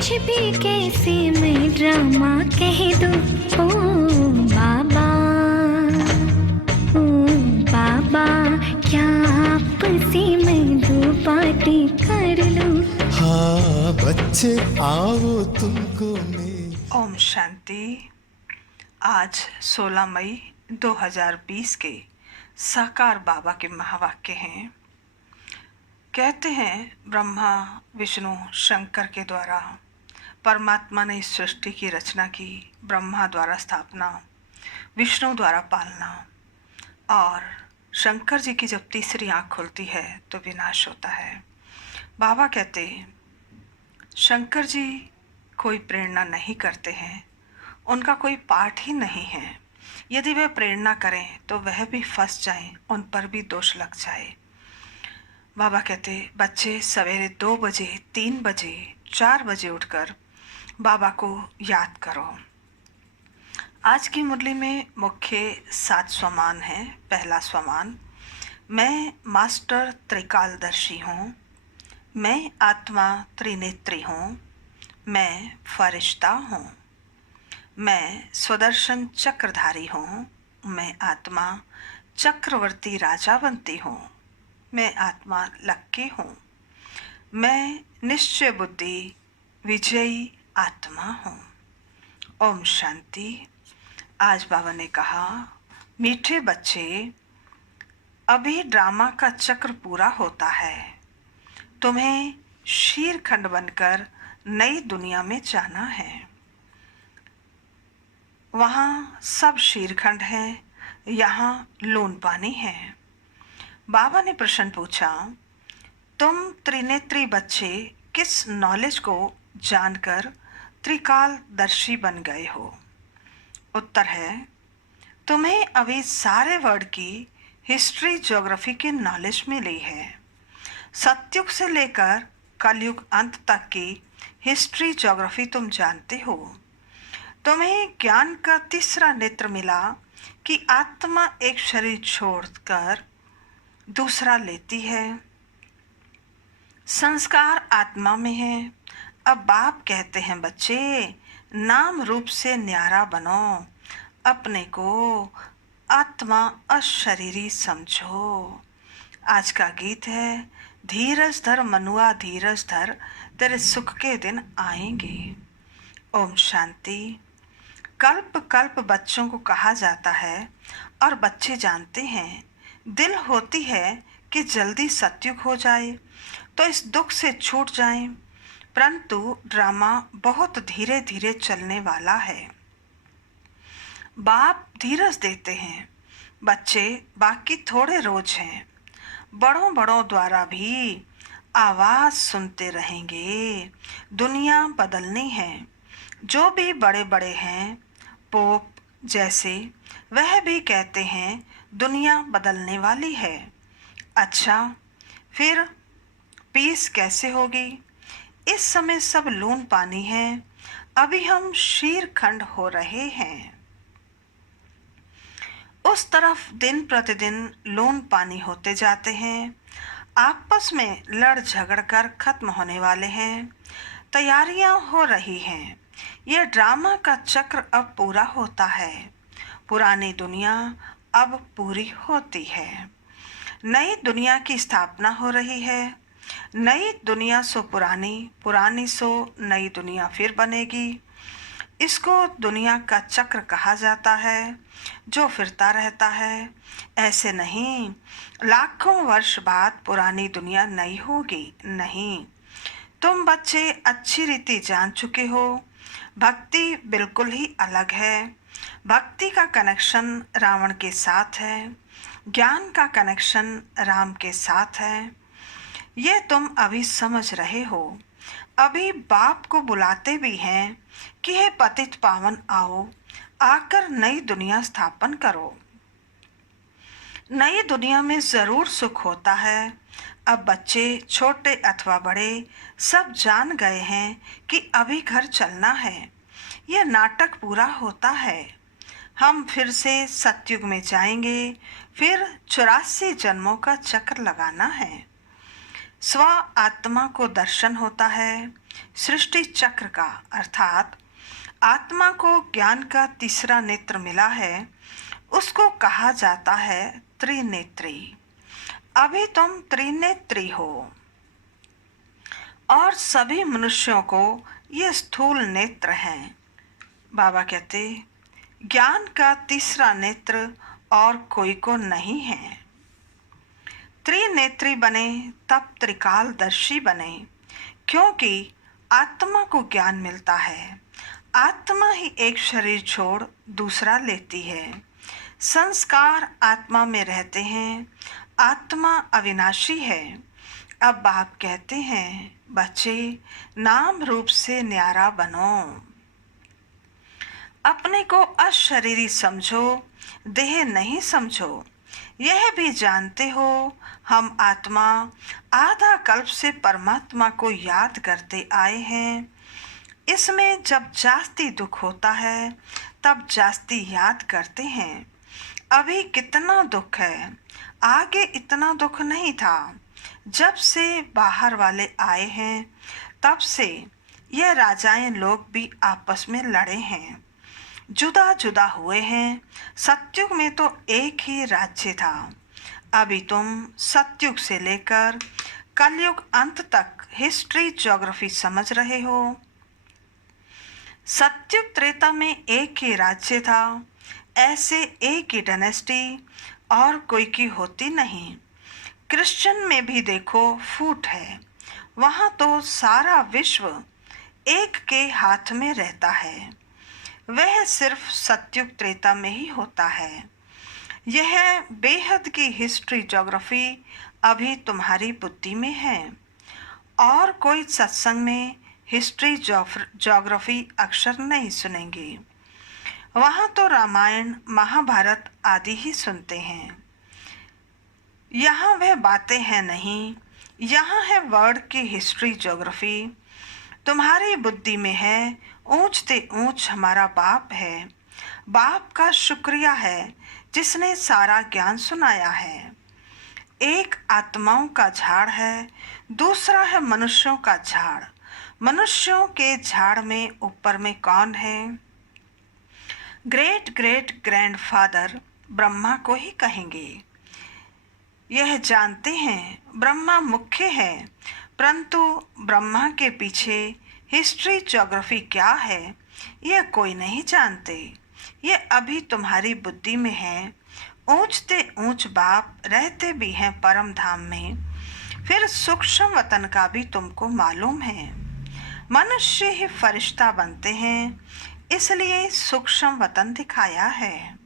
कुछ भी कैसे मैं ड्रामा कह दूं। ओ बाबा, ओ बाबा, क्या आपसे मैं दो बातें कर लूं। हाँ बच्चे आओ तुमको मैं। ओम शांति। आज 16 मई 2020 के साकार बाबा के महावाक्य हैं। कहते हैं ब्रह्मा विष्णु शंकर के द्वारा परमात्मा ने इस सृष्टि की रचना की, ब्रह्मा द्वारा स्थापना, विष्णु द्वारा पालना, और शंकर जी की जब तीसरी आँख खुलती है तो विनाश होता है। बाबा कहते शंकर जी कोई प्रेरणा नहीं करते हैं, उनका कोई पाठ ही नहीं है। यदि वह प्रेरणा करें तो वह भी फंस जाएं, उन पर भी दोष लग जाए। बाबा कहते बच्चे सवेरे 2 बजे, 3 बजे, 4 बजे उठकर बाबा को याद करो। आज की मुरली में मुख्य 7 स्वमान हैं। पहला स्वमान, मैं मास्टर त्रिकालदर्शी हूँ, मैं आत्मा त्रिनेत्री हूँ, मैं फरिश्ता हूँ, मैं स्वदर्शन चक्रधारी हूँ, मैं आत्मा चक्रवर्ती राजावंती हूँ, मैं आत्मा लक्की हूँ, मैं निश्चय बुद्धि विजयी आत्मा हूँ। ओम शांति। आज बाबा ने कहा, मीठे बच्चे, अभी ड्रामा का चक्र पूरा होता है। तुम्हें शीरखंड बनकर नई दुनिया में जाना है। वहाँ सब शीरखंड है, यहाँ लून पानी है। बाबा ने प्रश्न पूछा, तुम त्रिनेत्री बच्चे किस नॉलेज को जानकर त्रिकालदर्शी बन गए हो? उत्तर है, तुम्हें अभी सारे वर्ल्ड की हिस्ट्री ज्योग्राफी की नॉलेज मिली है। सतयुग से लेकर कलयुग अंत तक की हिस्ट्री ज्योग्राफी तुम जानते हो। तुम्हें ज्ञान का तीसरा नेत्र मिला कि आत्मा एक शरीर छोड़कर दूसरा लेती है। संस्कार आत्मा में है। अब बाप कहते हैं बच्चे, नाम रूप से न्यारा बनो, अपने को आत्मा अशरीरी समझो। आज का गीत है, धीरज धर मनुआ धीरज धर, तेरे सुख के दिन आएंगे। ओम शांति। कल्प कल्प बच्चों को कहा जाता है और बच्चे जानते हैं, दिल होती है कि जल्दी सतयुग हो जाए तो इस दुख से छूट जाएं, परंतु ड्रामा बहुत धीरे धीरे चलने वाला है। बाप धीरज देते हैं, बच्चे बाकी थोड़े रोज हैं। बड़ों बड़ों द्वारा भी आवाज सुनते रहेंगे। दुनिया बदलनी है। जो भी बड़े बड़े हैं, पोप जैसे, वह भी कहते हैं दुनिया बदलने वाली है। अच्छा, फिर पीस कैसे होगी? इस समय सब लून पानी है, अभी हम शीरखंड हो रहे हैं। उस तरफ दिन प्रतिदिन लून पानी होते जाते हैं, आपस में लड़ झगड़ कर खत्म होने वाले हैं। तैयारियां हो रही हैं। यह ड्रामा का चक्र अब पूरा होता है। पुरानी दुनिया अब पूरी होती है। नई दुनिया की स्थापना हो रही है। नई दुनिया सो पुरानी, पुरानी सो नई दुनिया फिर बनेगी। इसको दुनिया का चक्र कहा जाता है, जो फिरता रहता है। ऐसे नहीं लाखों वर्ष बाद पुरानी दुनिया नई होगी, नहीं। तुम बच्चे अच्छी रीति जान चुके हो, भक्ति बिल्कुल ही अलग है। भक्ति का कनेक्शन रावण के साथ है, ज्ञान का कनेक्शन राम के साथ है। ये तुम अभी समझ रहे हो। अभी बाप को बुलाते भी हैं कि हे पतित पावन आओ, आकर नई दुनिया स्थापन करो। नई दुनिया में जरूर सुख होता है। अब बच्चे छोटे अथवा बड़े सब जान गए हैं कि अभी घर चलना है। यह नाटक पूरा होता है। हम फिर से सतयुग में जाएंगे, फिर 84 जन्मों का चक्र लगाना है। स्व आत्मा को दर्शन होता है, सृष्टि चक्र का अर्थात आत्मा को ज्ञान का तीसरा नेत्र मिला है, उसको कहा जाता है त्रिनेत्री। अभी तुम त्रिनेत्री हो और सभी मनुष्यों को ये स्थूल नेत्र हैं। बाबा कहते ज्ञान का तीसरा नेत्र और कोई को नहीं है। त्रिनेत्री बने तब त्रिकालदर्शी बने, क्योंकि आत्मा को ज्ञान मिलता है। आत्मा ही एक शरीर छोड़ दूसरा लेती है। संस्कार आत्मा में रहते हैं। आत्मा अविनाशी है। अब बाप कहते हैं बच्चे नाम रूप से न्यारा बनो, अपने को अशरीरी समझो, देह नहीं समझो। यह भी जानते हो हम आत्मा आधा कल्प से परमात्मा को याद करते आए हैं। इसमें जब जास्ती दुख होता है तब जास्ती याद करते हैं। अभी कितना दुख है, आगे इतना दुख नहीं था। जब से बाहर वाले आए हैं तब से यह राजाएं लोग भी आपस में लड़े हैं, जुदा जुदा हुए हैं। सतयुग में तो एक ही राज्य था। अभी तुम सतयुग से लेकर कलयुग अंत तक हिस्ट्री ज्योग्राफी समझ रहे हो। सतयुग त्रेता में एक ही राज्य था। ऐसे एक ही डायनेस्टी और कोई की होती नहीं। क्रिश्चियन में भी देखो फूट है। वहाँ तो सारा विश्व एक के हाथ में रहता है। वह सिर्फ सतयुग त्रेता में ही होता है। यह बेहद की हिस्ट्री ज्योग्राफी अभी तुम्हारी बुद्धि में है। और कोई सत्संग में हिस्ट्री ज्योग्राफी अक्षर नहीं सुनेंगे। वहाँ तो रामायण महाभारत आदि ही सुनते हैं। यहाँ वह बातें हैं नहीं। यहाँ है वर्ड की हिस्ट्री ज्योग्राफी। तुम्हारी बुद्धि में है ऊंचते ऊंच हमारा बाप है। बाप का शुक्रिया है जिसने सारा ज्ञान सुनाया है। एक आत्माओं का झाड़ है, दूसरा है मनुष्यों का झाड़। मनुष्यों के झाड़ में ऊपर में कौन है? ग्रेट ग्रेट ग्रैंडफादर ब्रह्मा को ही कहेंगे। यह जानते हैं ब्रह्मा मुख्य है, परंतु ब्रह्मा के पीछे हिस्ट्री ज्योग्राफी क्या है यह कोई नहीं जानते। यह अभी तुम्हारी बुद्धि में है। ऊंचते ऊंच बाप रहते भी हैं परम धाम में। फिर सूक्ष्म वतन का भी तुमको मालूम है। मनुष्य ही फरिश्ता बनते हैं, इसलिए सूक्ष्म वतन दिखाया है।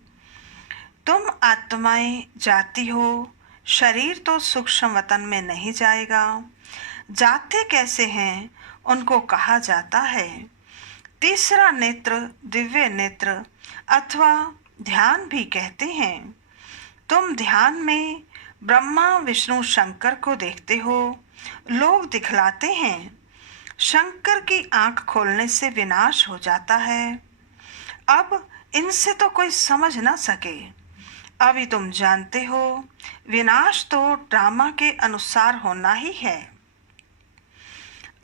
तुम आत्माएं जाती हो, शरीर तो सूक्ष्म वतन में नहीं जाएगा। जाते कैसे हैं उनको कहा जाता है तीसरा नेत्र, दिव्य नेत्र अथवा ध्यान भी कहते हैं। तुम ध्यान में ब्रह्मा विष्णु शंकर को देखते हो। लोग दिखलाते हैं शंकर की आंख खोलने से विनाश हो जाता है। अब इनसे तो कोई समझ ना सके। अभी तुम जानते हो विनाश तो ड्रामा के अनुसार होना ही है।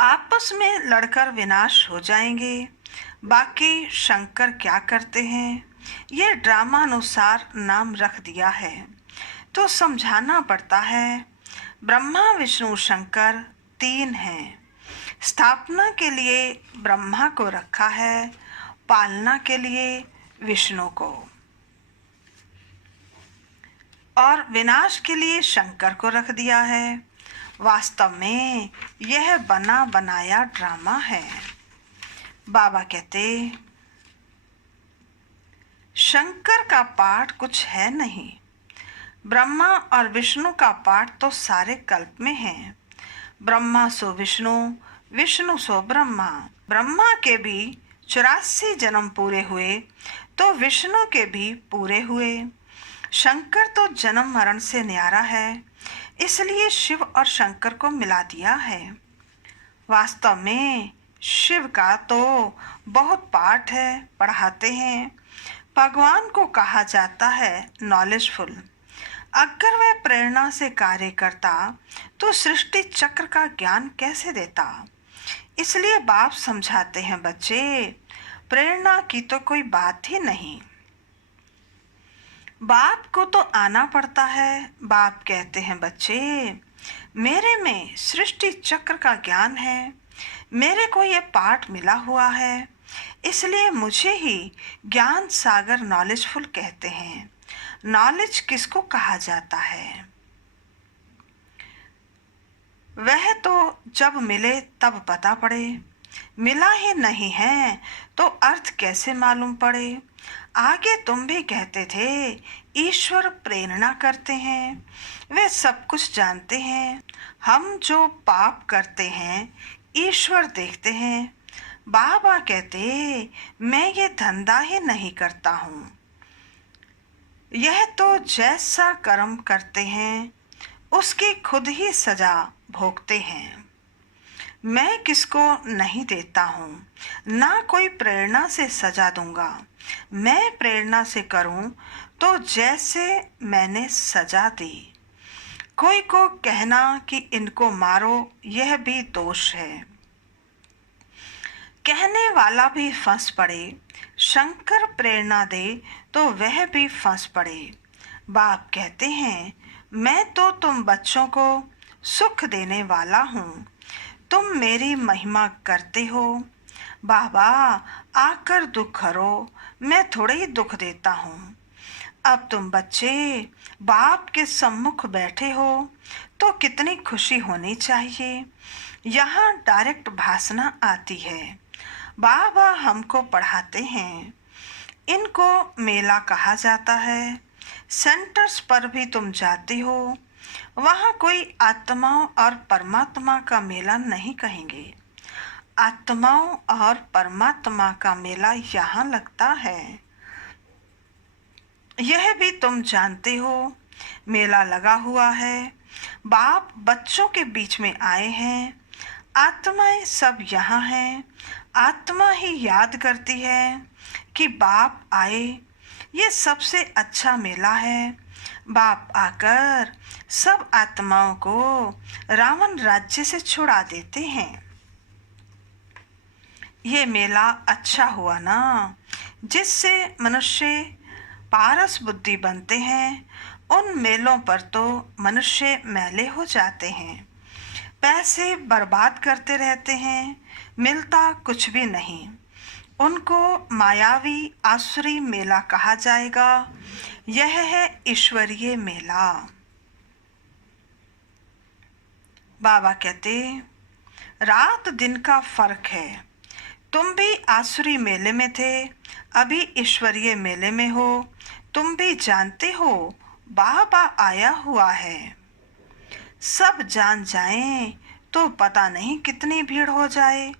आपस में लड़कर विनाश हो जाएंगे। बाकी शंकर क्या करते हैं ये ड्रामा अनुसार नाम रख दिया है तो समझाना पड़ता है। ब्रह्मा विष्णु शंकर तीन हैं। स्थापना के लिए ब्रह्मा को रखा है, पालना के लिए विष्णु को, और विनाश के लिए शंकर को रख दिया है। वास्तव में यह बना बनाया ड्रामा है। बाबा कहते शंकर का पाठ कुछ है नहीं। ब्रह्मा और विष्णु का पाठ तो सारे कल्प में है। ब्रह्मा सो विष्णु, विष्णु सो ब्रह्मा। ब्रह्मा के भी 84 जन्म पूरे हुए तो विष्णु के भी पूरे हुए। शंकर तो जन्म मरण से न्यारा है, इसलिए शिव और शंकर को मिला दिया है। वास्तव में शिव का तो बहुत पाठ है, पढ़ाते हैं। भगवान को कहा जाता है नॉलेजफुल। अगर वह प्रेरणा से कार्य करता तो सृष्टि चक्र का ज्ञान कैसे देता? इसलिए बाप समझाते हैं, बच्चे प्रेरणा की तो कोई बात ही नहीं, बाप को तो आना पड़ता है। बाप कहते हैं, बच्चे मेरे में सृष्टि चक्र का ज्ञान है, मेरे को ये पाठ मिला हुआ है, इसलिए मुझे ही ज्ञान सागर नॉलेजफुल कहते हैं। नॉलेज किसको कहा जाता है? वह तो जब मिले तब पता पड़े, मिला ही नहीं है तो अर्थ कैसे मालूम पड़े। आगे तुम भी कहते थे ईश्वर प्रेरणा करते हैं, वे सब कुछ जानते हैं। हम जो पाप करते हैं ईश्वर देखते हैं। बाबा कहते मैं ये धंधा ही नहीं करता हूँ, यह तो जैसा कर्म करते हैं उसकी खुद ही सजा भोगते हैं। मैं किसको नहीं देता हूँ, ना कोई प्रेरणा से सजा दूंगा। मैं प्रेरणा से करूं तो जैसे मैंने सजा दी। कोई को कहना कि इनको मारो यह भी दोष है, कहने वाला भी फंस पड़े। शंकर प्रेरणा दे तो वह भी फंस पड़े। बाप कहते हैं मैं तो तुम बच्चों को सुख देने वाला हूँ, तुम मेरी महिमा करते हो। बाबा आकर दुख करो, मैं थोड़े ही दुख देता हूँ। अब तुम बच्चे बाप के सम्मुख बैठे हो तो कितनी खुशी होनी चाहिए। यहाँ डायरेक्ट भाषणा आती है, बाबा हमको पढ़ाते हैं। इनको मेला कहा जाता है। सेंटर्स पर भी तुम जाते हो, वहाँ कोई आत्माओं और परमात्मा का मेला नहीं कहेंगे। आत्माओं और परमात्मा का मेला यहाँ लगता है, यह भी तुम जानते हो। मेला लगा हुआ है, बाप बच्चों के बीच में आए हैं। आत्माएं सब यहाँ हैं। आत्मा ही याद करती है कि बाप आए, ये सबसे अच्छा मेला है। बाप आकर सब आत्माओं को रावण राज्य से छुड़ा देते हैं। ये मेला अच्छा हुआ ना, जिससे मनुष्य पारस बुद्धि बनते हैं। उन मेलों पर तो मनुष्य मैले हो जाते हैं, पैसे बर्बाद करते रहते हैं, मिलता कुछ भी नहीं। उनको मायावी आसुरी मेला कहा जाएगा। यह है ईश्वरीय मेला। बाबा कहते रात दिन का फर्क है। तुम भी आसुरी मेले में थे, अभी ईश्वरीय मेले में हो। तुम भी जानते हो बाबा आया हुआ है। सब जान जाएं तो पता नहीं कितनी भीड़ हो जाए।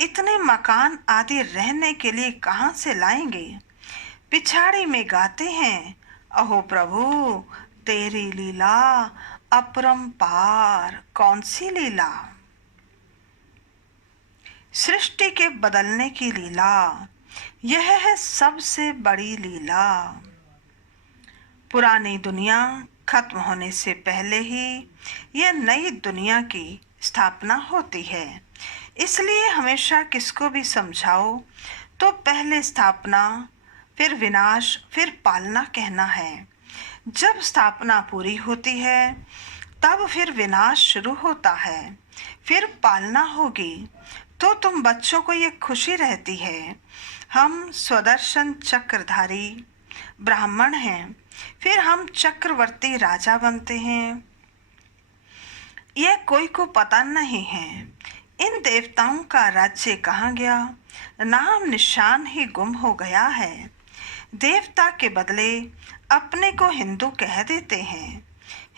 इतने मकान आदि रहने के लिए कहाँ से लाएंगे। पिछाड़ी में गाते हैं, अहो प्रभु तेरी लीला अपरंपार। कौन सी लीला? सृष्टि के बदलने की लीला, यह है सबसे बड़ी लीला। पुरानी दुनिया खत्म होने से पहले ही यह नई दुनिया की स्थापना होती है। इसलिए हमेशा किसको भी समझाओ तो पहले स्थापना, फिर विनाश, फिर पालना कहना है। जब स्थापना पूरी होती है तब फिर विनाश शुरू होता है, फिर पालना होगी। तो तुम बच्चों को ये खुशी रहती है हम स्वदर्शन चक्रधारी ब्राह्मण हैं, फिर हम चक्रवर्ती राजा बनते हैं। यह कोई को पता नहीं है इन देवताओं का राज्य कहाँ गया, नाम निशान ही गुम हो गया है। देवता के बदले अपने को हिंदू कह देते हैं।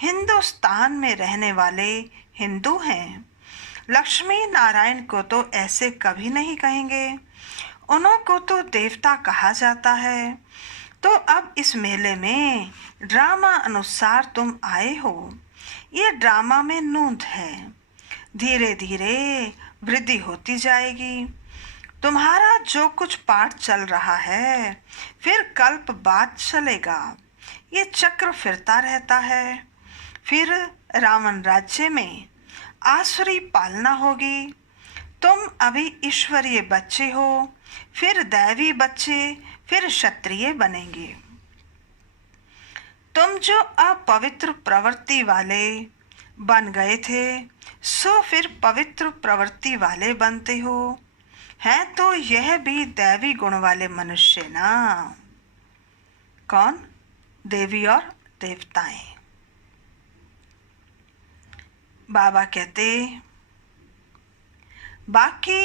हिंदुस्तान में रहने वाले हिंदू हैं। लक्ष्मी नारायण को तो ऐसे कभी नहीं कहेंगे, उन्हों को तो देवता कहा जाता है। तो अब इस मेले में ड्रामा अनुसार तुम आए हो। ये ड्रामा में नूंद है, धीरे धीरे वृद्धि होती जाएगी। तुम्हारा जो कुछ पाठ चल रहा है फिर कल्प बाद चलेगा। ये चक्र फिरता रहता है। फिर रावण राज्य में आसुरी पालना होगी। तुम अभी ईश्वरीय बच्चे हो, फिर दैवी बच्चे, फिर क्षत्रिय बनेंगे। तुम जो अपवित्र प्रवृत्ति वाले बन गए थे, सो फिर पवित्र प्रवृत्ति वाले बनते हो। हैं तो यह भी दैवी गुण वाले मनुष्य ना। कौन? देवी और देवताएं। बाबा कहते, बाकी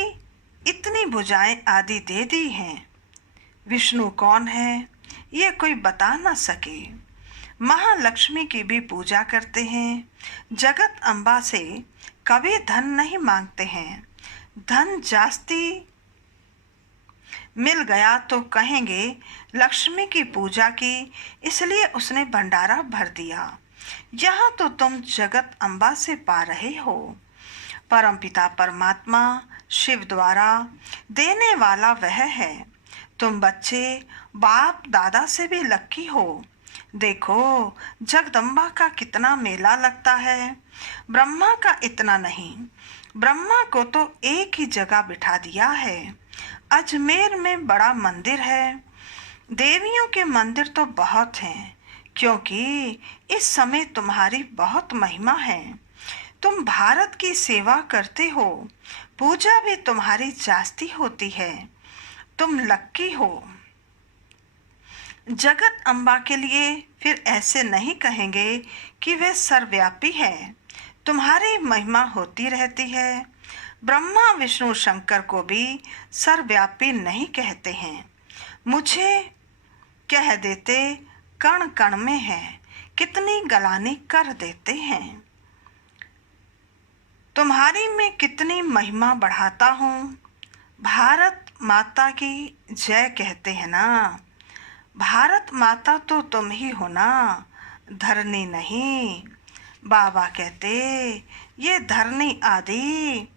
इतनी भुजाएं आदि दे दी हैं, विष्णु कौन है ये कोई बता न सके। महालक्ष्मी की भी पूजा करते हैं, जगत अम्बा से कभी धन नहीं मांगते हैं। धन जास्ती मिल गया तो कहेंगे लक्ष्मी की पूजा की, इसलिए उसने भंडारा भर दिया। यहाँ तो तुम जगत अम्बा से पा रहे हो। परमपिता परमात्मा शिव द्वारा देने वाला वह है। तुम बच्चे बाप दादा से भी लक्की हो। देखो जगदम्बा का कितना मेला लगता है, ब्रह्मा का इतना नहीं। ब्रह्मा को तो एक ही जगह बिठा दिया है। अजमेर में बड़ा मंदिर है। देवियों के मंदिर तो बहुत हैं, क्योंकि इस समय तुम्हारी बहुत महिमा है। तुम भारत की सेवा करते हो, पूजा भी तुम्हारी जास्ती होती है। तुम लक्की हो। जगत अम्बा के लिए फिर ऐसे नहीं कहेंगे कि वे सर्वव्यापी है। तुम्हारी महिमा होती रहती है। ब्रह्मा विष्णु शंकर को भी सर्वव्यापी नहीं कहते हैं। मुझे कह देते कण कण में है, कितनी गलानी कर देते हैं। तुम्हारी मैं कितनी महिमा बढ़ाता हूँ। भारत माता की जय कहते हैं ना। भारत माता तो तुम ही हो ना, धरनी नहीं। बाबा कहते ये धरनी आदि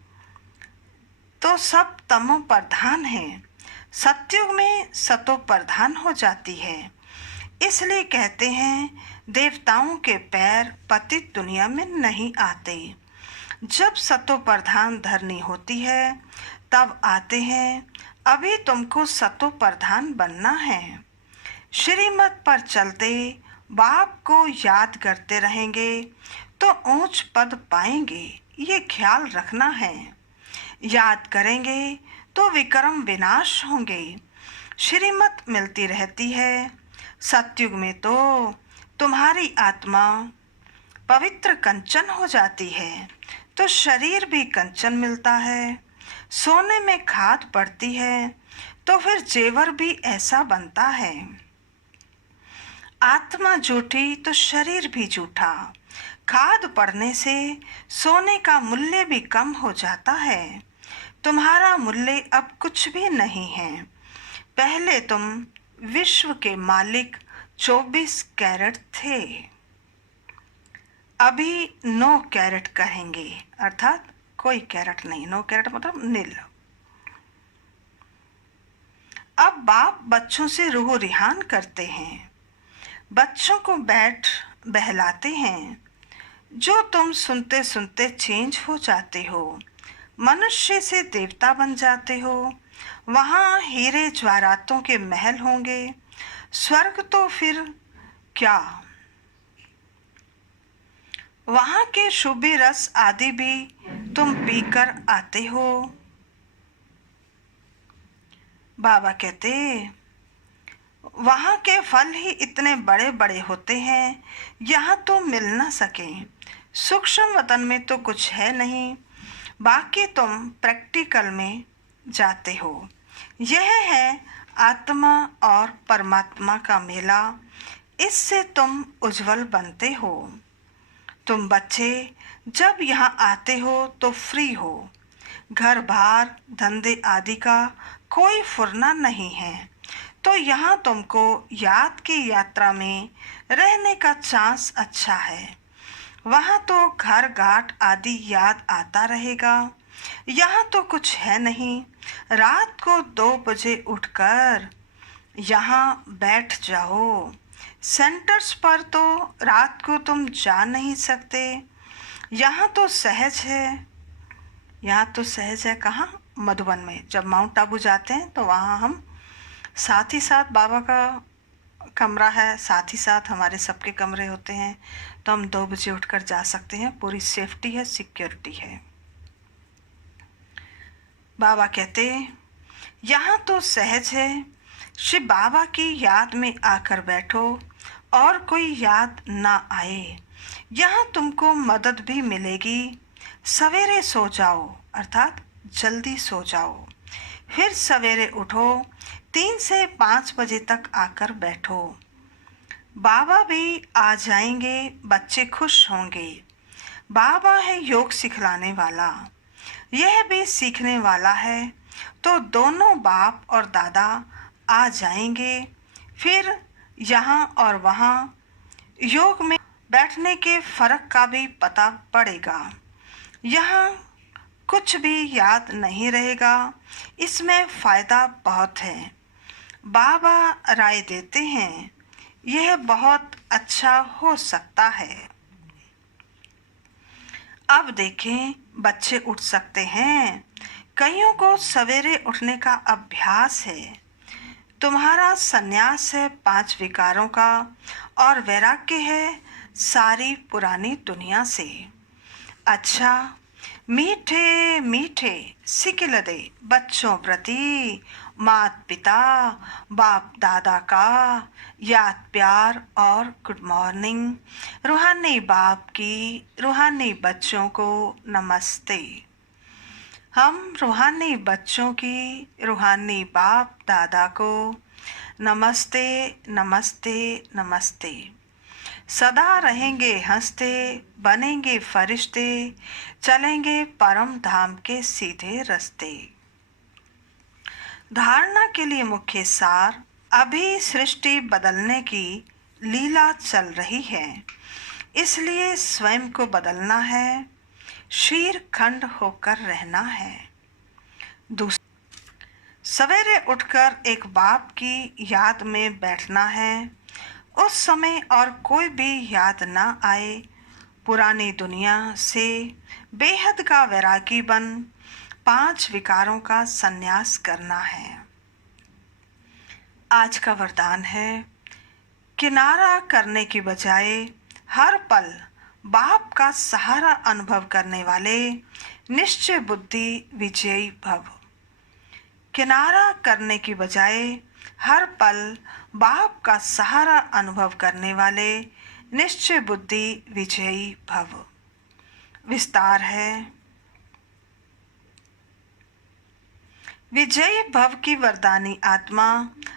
तो सब तमो प्रधान है, सत्युग में सतो प्रधान हो जाती है। इसलिए कहते हैं देवताओं के पैर पतित दुनिया में नहीं आते। जब सतो प्रधान धरनी होती है तब आते हैं। अभी तुमको सतो प्रधान बनना है। श्रीमत पर चलते बाप को याद करते रहेंगे तो ऊंच पद पाएंगे, ये ख्याल रखना है। याद करेंगे तो विक्रम विनाश होंगे। श्रीमत मिलती रहती है। सतयुग में तो तुम्हारी आत्मा पवित्र कंचन हो जाती है, तो शरीर भी कंचन मिलता है। सोने में खाद पड़ती है तो फिर जेवर भी ऐसा बनता है। आत्मा झूठी तो शरीर भी झूठा। खाद पड़ने से सोने का मूल्य भी कम हो जाता है। तुम्हारा मूल्य अब कुछ भी नहीं है। पहले तुम विश्व के मालिक 24 कैरेट थे, अभी 9 कैरेट कहेंगे, अर्थात कोई कैरेट नहीं। 9 कैरेट मतलब नील। अब बाप बच्चों से रूह रिहान करते हैं, बच्चों को बैठ बहलाते हैं। जो तुम सुनते सुनते चेंज हो जाते हो, मनुष्य से देवता बन जाते हो। वहाँ हीरे ज्वारातों के महल होंगे। स्वर्ग तो फिर क्या, वहाँ के शुभ रस आदि भी तुम पीकर आते हो। बाबा कहते वहाँ के फल ही इतने बड़े बड़े होते हैं, यहाँ तो मिल ना सके। सूक्ष्म वतन में तो कुछ है नहीं, बाकी तुम प्रैक्टिकल में जाते हो। यह है आत्मा और परमात्मा का मेला। इससे तुम उज्जवल बनते हो। तुम बच्चे जब यहाँ आते हो तो फ्री हो। घर बार धंधे आदि का कोई फुरना नहीं है, तो यहाँ तुमको याद की यात्रा में रहने का चांस अच्छा है। वहाँ तो घर घाट आदि याद आता रहेगा। यहाँ तो कुछ है नहीं। रात को 2 बजे उठकर यहाँ बैठ जाओ। सेंटर्स पर तो रात को तुम जा नहीं सकते। यहाँ तो सहज है। यहाँ तो सहज है कहाँ, मधुबन में। जब माउंट आबू जाते हैं तो वहाँ हम साथ ही साथ बाबा का कमरा है, साथ ही साथ हमारे सबके कमरे होते हैं, तो हम 2 बजे उठकर जा सकते हैं। पूरी सेफ्टी है, सिक्योरिटी है। बाबा कहते यहाँ तो सहज है, शिव बाबा की याद में आकर बैठो और कोई याद ना आए। यहाँ तुमको मदद भी मिलेगी। सवेरे सो जाओ, अर्थात जल्दी सो जाओ, फिर सवेरे उठो, 3 से 5 बजे तक आकर बैठो। बाबा भी आ जाएंगे, बच्चे खुश होंगे। बाबा है योग सिखलाने वाला, यह भी सीखने वाला है, तो दोनों बाप और दादा आ जाएंगे। फिर यहाँ और वहाँ योग में बैठने के फ़र्क का भी पता पड़ेगा। यहाँ कुछ भी याद नहीं रहेगा, इसमें फ़ायदा बहुत है। बाबा राय देते हैं यह बहुत अच्छा हो सकता है। अब देखें, बच्चे उठ सकते हैं। कईयों को सवेरे उठने का अभ्यास है। तुम्हारा संन्यास है 5 विकारों का और वैराग्य है सारी पुरानी दुनिया से। अच्छा, मीठे मीठे सिकिल दे बच्चों प्रति मात पिता बाप दादा का याद प्यार और गुड मॉर्निंग। रूहानी बाप की रूहानी बच्चों को नमस्ते। हम रूहानी बच्चों की रूहानी बाप दादा को नमस्ते नमस्ते नमस्ते। सदा रहेंगे हंसते, बनेंगे फरिश्ते, चलेंगे परम धाम के सीधे रास्ते। धारणा के लिए मुख्य सार, अभी सृष्टि बदलने की लीला चल रही है, इसलिए स्वयं को बदलना है, शीर खंड होकर रहना है। सवेरे उठकर एक बाप की याद में बैठना है। उस समय और कोई भी याद ना आए। पुरानी दुनिया से बेहद का वैरागी बन 5 विकारों का संन्यास करना है। आज का वरदान है, किनारा करने की बजाय हर पल बाप का सहारा अनुभव करने वाले निश्चय बुद्धि विजयी भव। किनारा करने की बजाय हर पल बाप का सहारा अनुभव करने वाले निश्चय बुद्धि विजयी भव। विस्तार है, विजयी भव की वरदानी आत्मा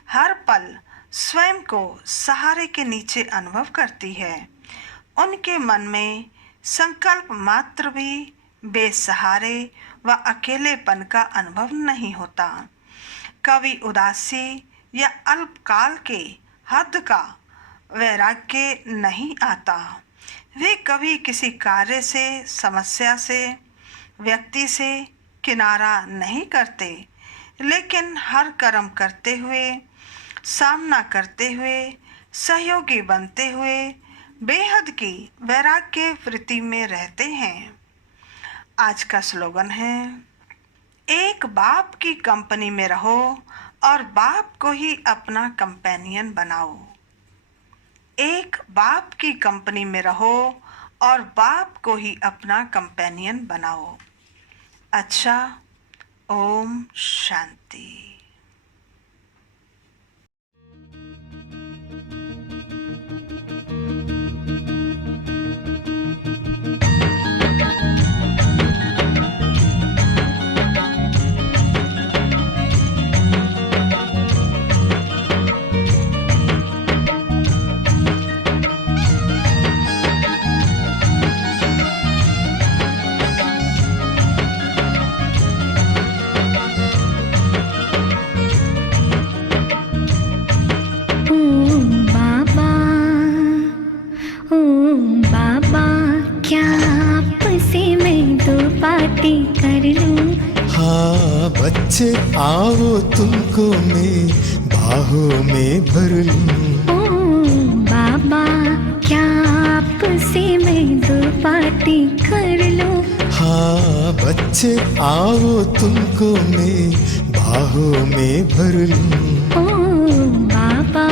हर पल स्वयं को सहारे के नीचे अनुभव करती है। उनके मन में संकल्प मात्र भी बेसहारे व अकेलेपन का अनुभव नहीं होता। कभी उदासी या अल्पकाल के हद का वैराग्य नहीं आता। वे कभी किसी कार्य से, समस्या से, व्यक्ति से किनारा नहीं करते, लेकिन हर कर्म करते हुए, सामना करते हुए, सहयोगी बनते हुए बेहद की वैराग्य वृत्ति में रहते हैं। आज का स्लोगन है, एक बाप की कंपनी में रहो और बाप को ही अपना कंपेनियन बनाओ। एक बाप की कंपनी में रहो और बाप को ही अपना कंपेनियन बनाओ। अच्छा, ओम शांति। कर लूं। हाँ बच्चे आओ तुमको मैं बाहों में भर लूं। ओ बाबा क्या आपसे मैं 2 बातें कर लूं। हाँ बच्चे आओ तुमको मैं बाहों में भर लूं। ओ बाबा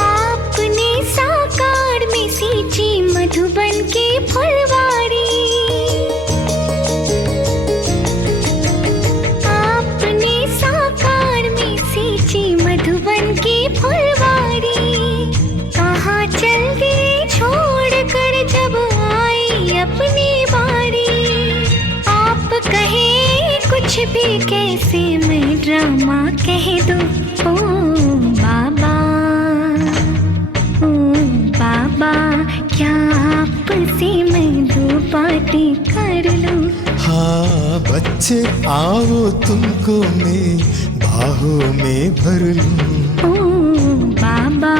आपने साकार में सींची मधुबन की फुलवारी, आपने साकार में सींची मधुबन की फुलवारी। कहाँ चल गए छोड़ कर जब आई अपनी बारी। आप कहे कुछ भी कैसे मैं ड्रामा कह दूं। ओ बाबा, ओ बाबा क्या आपसे मैं दो बातें कर लूं। हाँ बच्चे आओ तुमको मैं बाहों में भर लूं। ओ बाबा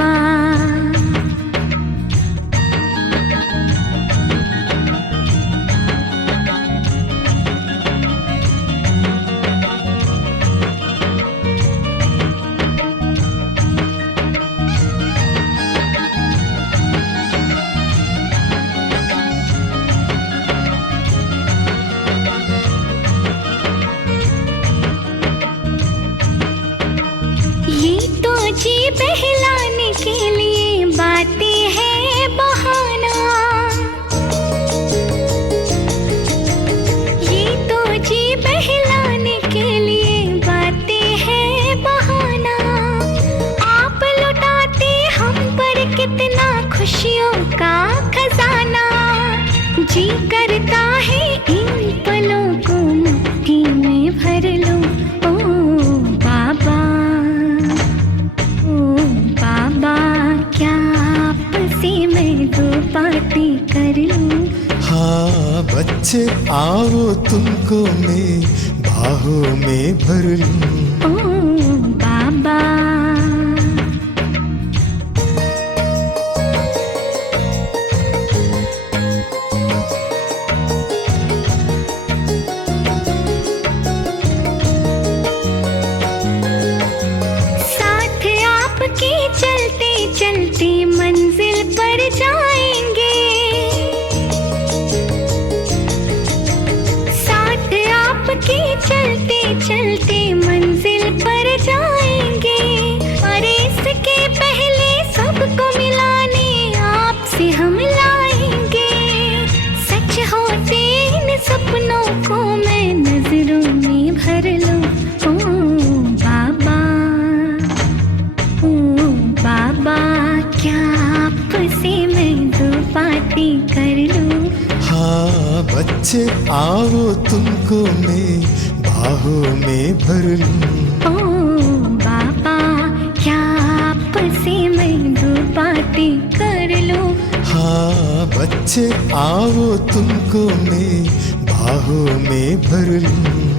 ये तो जी बहलाने के लिए बातें हैं बहाना। ये तो जी बहलाने के लिए बातें हैं बहाना। आप लुटाते हम पर कितना खुशियों का खजाना। जी करता है इन पलों को मुट्ठी में भर लूं। ओ बाबा, ओ बाबा क्या आपसे मैं दो बातें कर लूं। हाँ बच्चे आओ तुमको मैं बाहों में भर लूं। ओ बाबा साथ आपके चलते चलते मंजिल पर जाएंगे। साथ आपके चलते चलते मंजिल पर जाएंगे। और इसके पहले सबको मिलाने आपसे हम लाएंगे। सच होते इन सपनों को मैं नजरों में भर लूं। ओ बाबा, ओ बाबा क्या आपसे मैं दो बातें कर लूं। हाँ बच्चे आओ तुमको मैं बाहों में भर लूं। ओ बाबा क्या आपसे मैं दो बातें कर लूं। हाँ बच्चे आओ तुमको मैं बाहों में भर लूं।